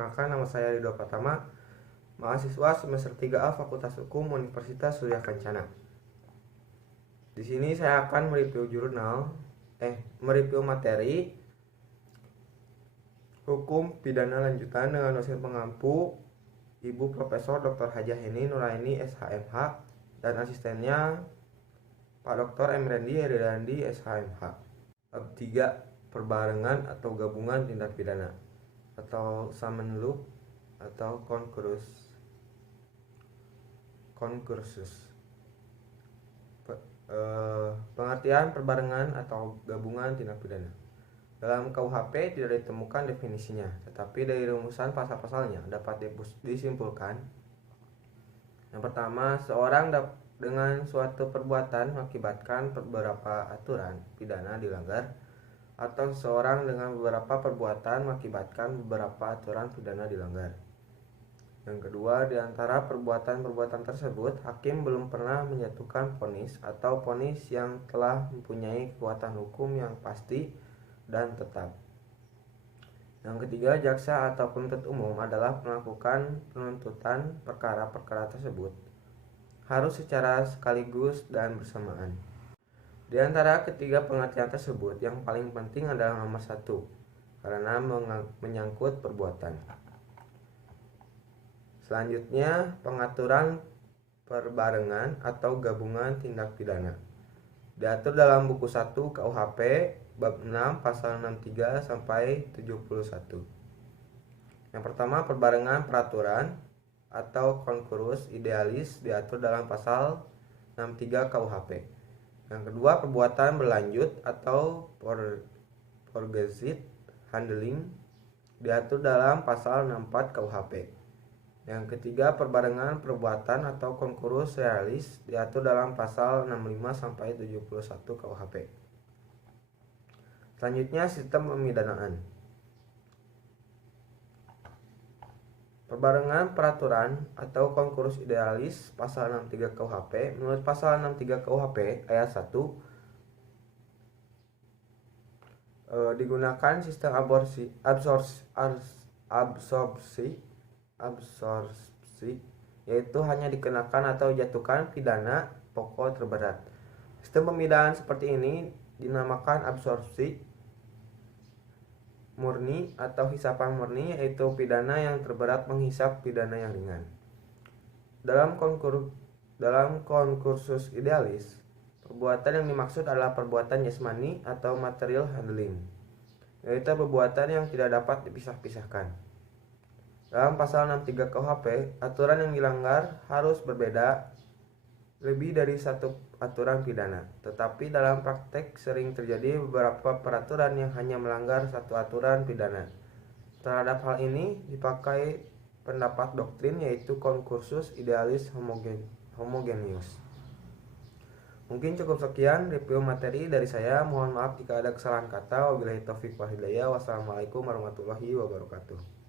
Perkenalkan, nama saya Ridho Pratama, mahasiswa semester 3A Fakultas Hukum Universitas Surya Kencana. Di sini saya akan mereview materi Hukum Pidana Lanjutan dengan dosen pengampu Ibu Profesor Dr. Hajah Heni Nuraini SHMH dan asistennya Pak Dr. M. Rendi Heridandi SHMH. Bab 3, perbarengan atau gabungan tindak pidana atau summon loop atau concursus. Pengertian perbarengan atau gabungan tindak pidana. Dalam KUHP tidak ditemukan definisinya, tetapi dari rumusan pasal-pasalnya dapat disimpulkan. Yang pertama, seorang dengan suatu perbuatan mengakibatkan beberapa aturan pidana dilanggar, atau seseorang dengan beberapa perbuatan mengakibatkan beberapa aturan pidana dilanggar. Yang kedua, di antara perbuatan-perbuatan tersebut, hakim belum pernah menjatuhkan vonis atau vonis yang telah mempunyai kekuatan hukum yang pasti dan tetap. Yang ketiga, jaksa atau penuntut umum adalah melakukan penuntutan perkara-perkara tersebut harus secara sekaligus dan bersamaan. Di antara ketiga pengertian tersebut, yang paling penting adalah nomor 1, karena menyangkut perbuatan. Selanjutnya, pengaturan perbarengan atau gabungan tindak pidana diatur dalam buku 1 KUHP bab 6 pasal 63 sampai 71. Yang pertama, perbarengan peraturan atau concursus idealis diatur dalam pasal 63 KUHP. Yang kedua, perbuatan berlanjut atau progressive handling diatur dalam pasal 64 KUHP. Yang ketiga, perbarengan perbuatan atau concursus realis diatur dalam pasal 65 sampai 71 KUHP. Selanjutnya, sistem pemidanaan. Perbarengan peraturan atau concursus idealis pasal 63 KUHP. Menurut pasal 63 KUHP ayat 1 digunakan sistem absorpsi, yaitu hanya dikenakan atau jatuhkan pidana pokok terberat. Sistem pemidanaan seperti ini dinamakan absorpsi murni atau hisapan murni, yaitu pidana yang terberat menghisap pidana yang ringan. Dalam concursus idealis, perbuatan yang dimaksud adalah perbuatan jasmani atau material handling, yaitu perbuatan yang tidak dapat dipisah-pisahkan. Dalam pasal 63 KUHP, aturan yang dilanggar harus berbeda lebih dari satu aturan pidana, tetapi dalam praktek sering terjadi beberapa peraturan yang hanya melanggar satu aturan pidana. Terhadap hal ini dipakai pendapat doktrin, yaitu concursus idealis homogeneus. Mungkin cukup sekian review materi dari saya. Mohon maaf jika ada kesalahan kata. Wabillahi taufiq wal hidayah. Wassalamualaikum warahmatullahi wabarakatuh.